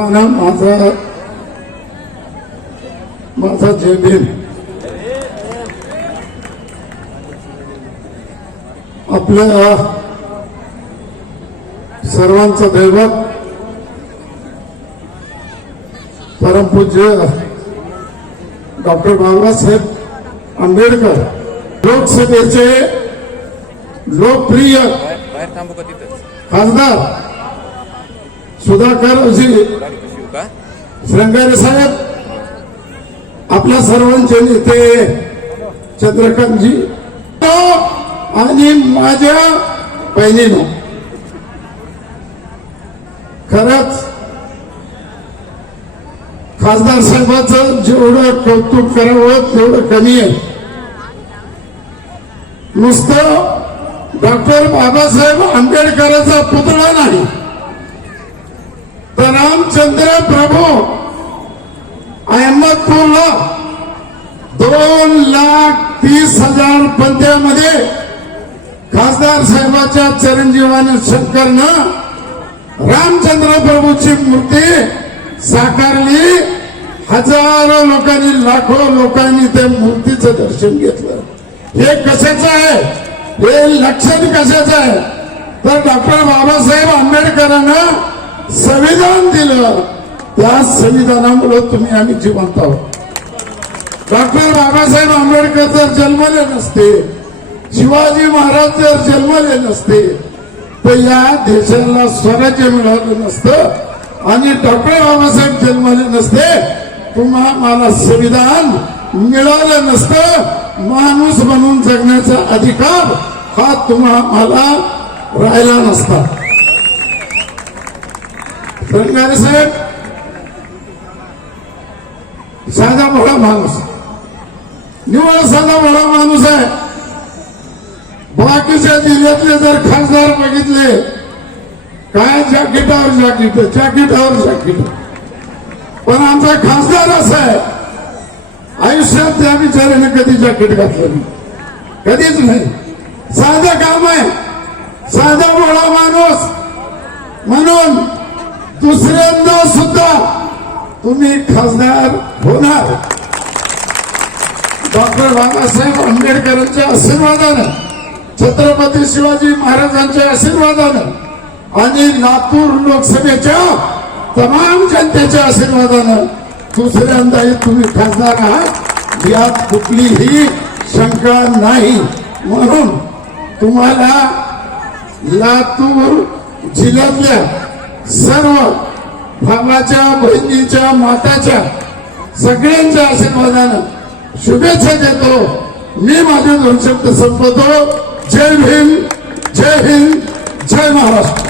माझा माझा जय भीम आपल्या सर्वांचं दैवत परमपूज्य डॉक्टर बाबासाहेब आंबेडकर लोकसभेचे लोकप्रिय खासदार सुधाकरजी गाडी श्रंगारे साहेब आपल्या सर्वांचे नेते चंद्रकांतजी आणि माझ्या बहिणीनं खरंच खासदार साहेबाचं जेवढं कौतुक करावं तेवढं कमी आहे. नुसतं डॉक्टर बाबासाहेब आंबेडकरांचा पुतळा नाही. रामचंद्र प्रभू अहमदपूरला दोन लाख तीस हजार पंत्यामध्ये खासदार साहेबाच्या चिरंजीवाने शंकरनं रामचंद्र प्रभूची मूर्ती साकारली. हजारो लोकांनी लाखो लोकांनी त्या मूर्तीचं दर्शन घेतलं. हे कशाचं आहे? हे लक्षण कशाचं आहे? तर डॉक्टर बाबासाहेब आंबेडकरांना संविधान दिलं त्या संविधानामुळे तुम्ही आम्ही जिवंत आहोत. डॉक्टर बाबासाहेब आंबेडकर जर जन्मले नसते शिवाजी महाराज जर जन्मले नसते तर या देशाला स्वराज्य मिळालं नसतं आणि डॉक्टर बाबासाहेब जन्मले नसते तुम्हा मला संविधान मिळालं नसतं. माणूस म्हणून जगण्याचा अधिकार हा तुम्हा मला राहिला नसता. रंगारे साहेब. साधा मोठा माणूस. निवळ साधा मोठा माणूस आहे. बाकीच्या जिल्ह्यातले जर खासदार बघितले काय जॅकेटावर जॅकेट जॅकेटावर जॅकेट पण आमचा खासदार असा आहे. आयुष्यात त्या बिचाऱ्याने कधी जॅकेट घातलं नाही. कधीच नाही. साधं काम आहे साधा भोळा माणूस म्हणून दुसऱ्यांदा सुद्धा तुम्ही खासदार होणार. डॉक्टर बाबासाहेब आंबेडकरांच्या आशीर्वादानं छत्रपती शिवाजी महाराजांच्या आशीर्वादानं आणि लातूर लोकसभेच्या तमाम जनतेच्या आशीर्वादानं दुसऱ्यांदाही तुम्ही खासदार आहात. यात कुठलीही शंका नाही. म्हणून तुम्हाला लातूर जिल्ह्यातल्या सर्व भावाच्या बहिणीच्या माताच्या सगळ्यांच्या आशीर्वादानं शुभेच्छा देतो. मी माझे दोन शब्द संपवतो. जय भीम जय हिंद जय महाराष्ट्र.